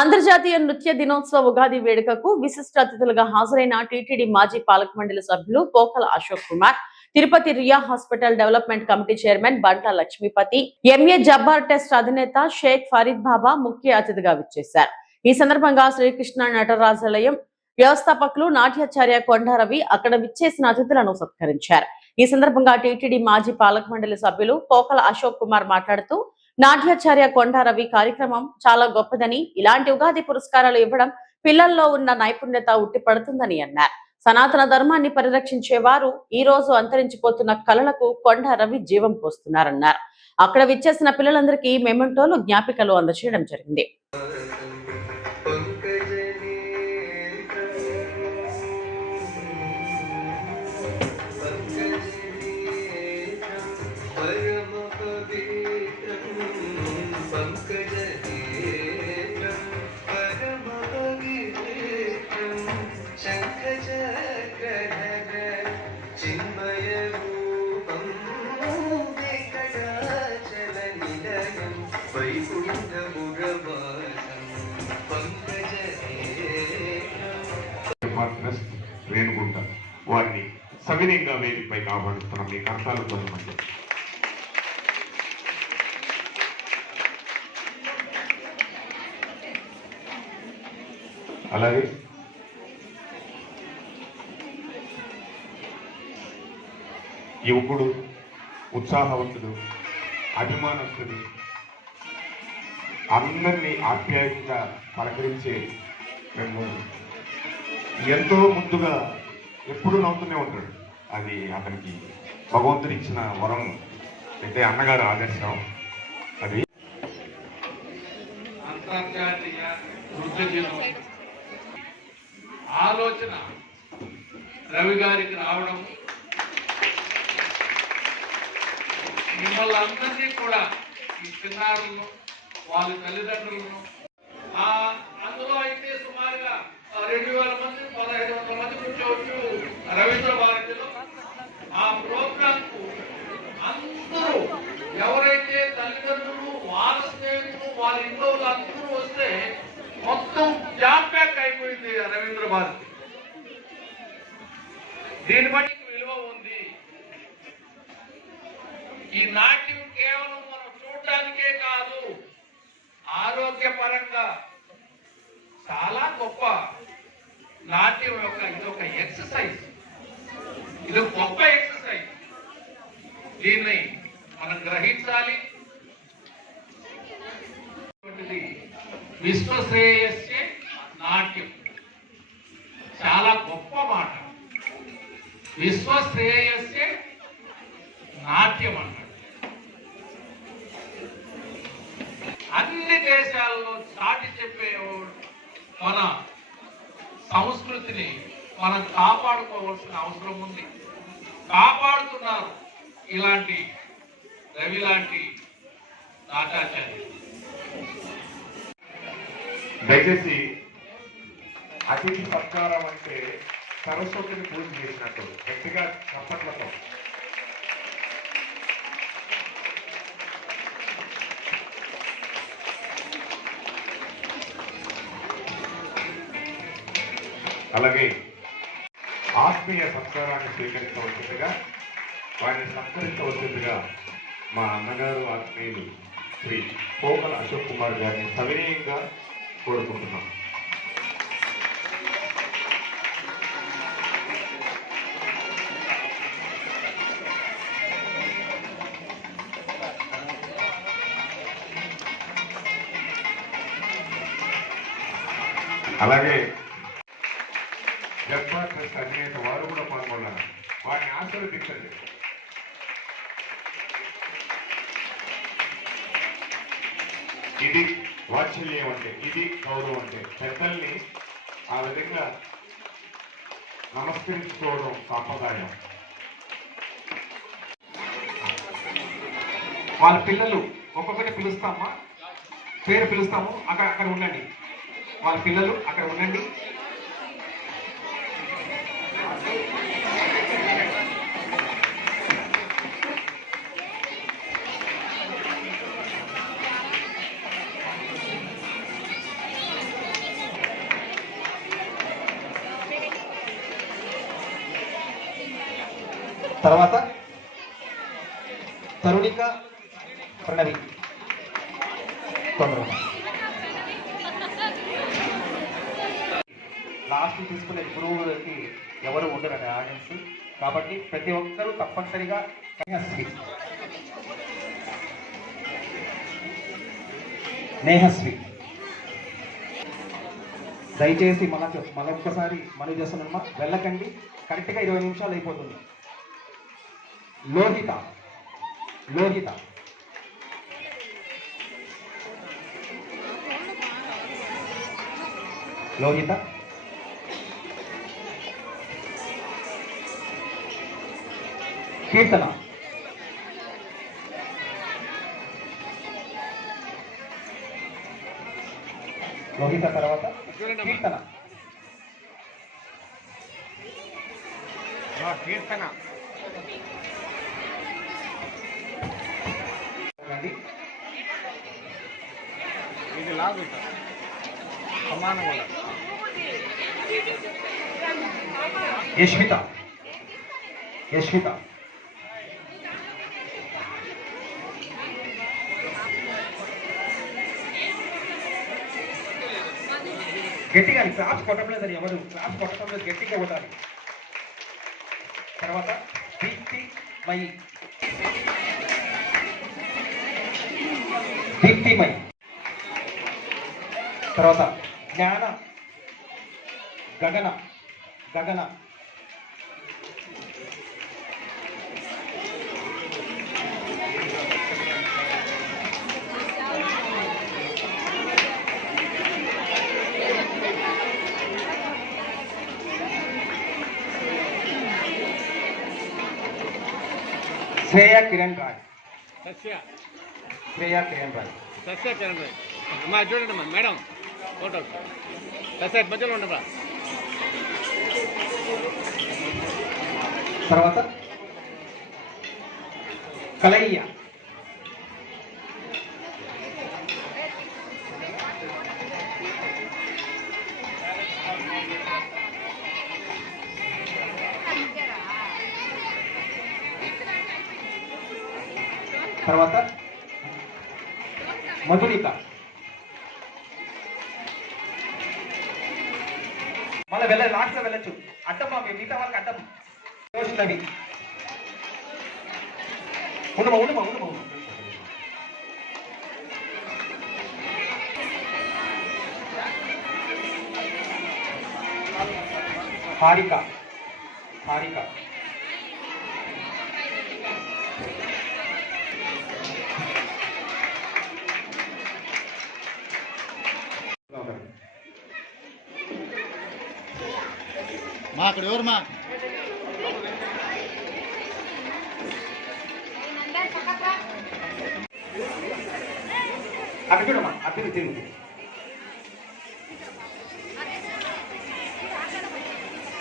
అంతర్జాతీయ నృత్య దినోత్సవ ఉగాది వేడుకకు విశిష్ట అతిథులుగా హాజరైన టీటీడీ మాజీ పాలక మండలి సభ్యులు Pokala Ashok Kumar, Tirupati Ruia hospital development committee chairman Bantla Lakshmipathi, M A Jabbar test అధినేత షేక్ ఫరీద్ బాబా ముఖ్య అతిథిగా విచ్చేశారు. ఈ సందర్భంగా శ్రీకృష్ణ నటరాజాలయం వ్యవస్థాపకులు నాట్యాచార్య కొండారవి అక్కడ విచ్చేసిన అతిథులను సత్కరించారు. ఈ సందర్భంగా టీటీడీ మాజీ పాలక మండలి సభ్యులు పోకల అశోక్ కుమార్ మాట్లాడుతూ, నాట్యాచార్య కొండారవి కార్యక్రమం చాలా గొప్పదని, ఇలాంటి ఉగాది పురస్కారాలు ఇవ్వడం పిల్లల్లో ఉన్న నైపుణ్యత ఉట్టిపడుతుందని అన్నారు. సనాతన ధర్మాన్ని పరిరక్షించే వారు ఈ రోజు అంతరించిపోతున్న కళలకు కొండారవి జీవం పోస్తున్నారన్నారు. అక్కడ విచ్చేసిన పిల్లలందరికీ మెమెంటోలు, జ్ఞాపికలు అందజేయడం జరిగింది. రేణుగుంట వారిని సవినయంగా వేదికపై కాపాడుతున్నాం. మీ కర్తాలు కొంతమంది అలాగే యువకుడు, ఉత్సాహవంతుడు, అభిమానస్తుడు, అందరినీ ఆప్యాయంగా పలకరించే మేము ఎంతో ముందుగా ఎప్పుడు నవ్వుతూనే ఉంటాడు. అది అతనికి భగవంతుడు ఇచ్చిన వరం. అయితే అన్నగారు ఆదర్శం. అది అంతర్జాతీయ నృత్య దినం ఆలోచన రవి గారికి రావడం, మిమ్మల్ని అందరినీ కూడా ఈ చిన్నారులను, వాళ్ళ తల్లిదండ్రులను, అందులో అయితే సుమారుగా 2000 మంది 1500 మంది కూర్చోవచ్చు రవీంద్ర భారతిలో. ఆ ప్రోగ్రామ్ కు అందరూ ఎవరైతే తల్లిదండ్రులు, వాళ్ళ స్నేహితులు, వాళ్ళ ఇంట్లో అందరూ వస్తే మొత్తం జామ్ ప్యాక్ అయిపోయింది రవీంద్ర భారతి. దీన్ని బట్టి విలువ ఉంది. ఈ నాట్యం కేవలం మనం చూడటానికే కాదు, ఆరోగ్యపరంగా చాలా గొప్ప నాట్యం యొక్క ఇది ఒక ఎక్సర్సైజ్. ఇది గొప్ప ఎక్సర్సైజ్. దీన్ని మనం గ్రహించాలి. విశ్వశ్రేయస్సే నాట్యం చాలా గొప్ప మాట. విశ్వశ్రేయస్సే నాట్యం అన్నాడు. అన్ని దేశాల్లో చాటి చెప్పే మన సంస్కృతిని మనం కాపాడుకోవాల్సిన అవసరం ఉంది. కాపాడుతున్నారు ఇలాంటి రవి లాంటి నాట్యాచార్యులు. దయచేసి అతిథి సత్కారం అంటే సరస్వతిని పూజ చేసినట్టు గట్టిగా చప్పట్లతో అలాగే ఆత్మీయ సత్కారాన్ని స్వీకరించవలసిందిగా, వారిని సత్కరించవలసిందిగా మా అన్నగారు ఆత్మీయులు శ్రీ పోకల అశోక్ కుమార్ గారిని సవినయంగా కోరుకుంటున్నాం. అలాగే జబ్బార్ టెస్ట్ అధినేత వారు కూడా పాల్గొన్నారు. వారిని ఆశీర్వదించండి. ఇది వాత్సల్యం అంటే, ఇది గౌరవం అంటే. పెద్దల్ని ఆ విధంగా నమస్కరించుకోవడం సాంప్రదాయం. వాళ్ళ పిల్లలు ఒక్కొక్కటి పిలుస్తామా, పేరు పిలుస్తాము. అక్కడ ఉండండి. వాళ్ళ పిల్లలు అక్కడ ఉండండి. తర్వాత తరుణిక ప్రణవి తొందరగా లాస్ట్ తీసుకునే గురువులకి ఎవరు ఉండరండి ఆడియన్స్, కాబట్టి ప్రతి ఒక్కరూ తప్పనిసరిగా నేహస్వి దయచేసి మళ్ళొక్కసారి మనవి చేస్తున్నామా, వెళ్ళకండి, కరెక్ట్గా 20 నిమిషాలు అయిపోతుంది. లోహిత లోహిత లోహిత కీర్తన లోహిత తర్వాత కీర్తన కీర్తన ఇది లాగు సమానం యశ్విత యశ్విత గట్టిగా క్లాప్స్ కొట్టలేదు, ఎవరు క్లాప్స్ కొట్టడం లేదు, గట్టిగా కొట్టాలి. తర్వాత దీప్తిమయి దీప్తిమయి తర్వాత జ్ఞాన గగన గగన శ్రేయ కిరణ్ రాయ్ శ్రేయ కిరణ్ రాయ్ అమ్మా చూడండి అమ్మా మేడం ఫోటో సస్య మధ్యలో ఉండమ్మా. తర్వాత కలయ్య తర్వాత మధులిక మళ్ళీ లాస్ట్ లో వెళ్ళచ్చు. అడ్డమ్మా మిగతా వాళ్ళకి అడ్డం యోచనవి ఉండమా ఉండమా ఉండమా హారిక హారిక మా అక్కడ ఎవరు మా అక్కడ చూడమ్మా అక్కడ తిరుగు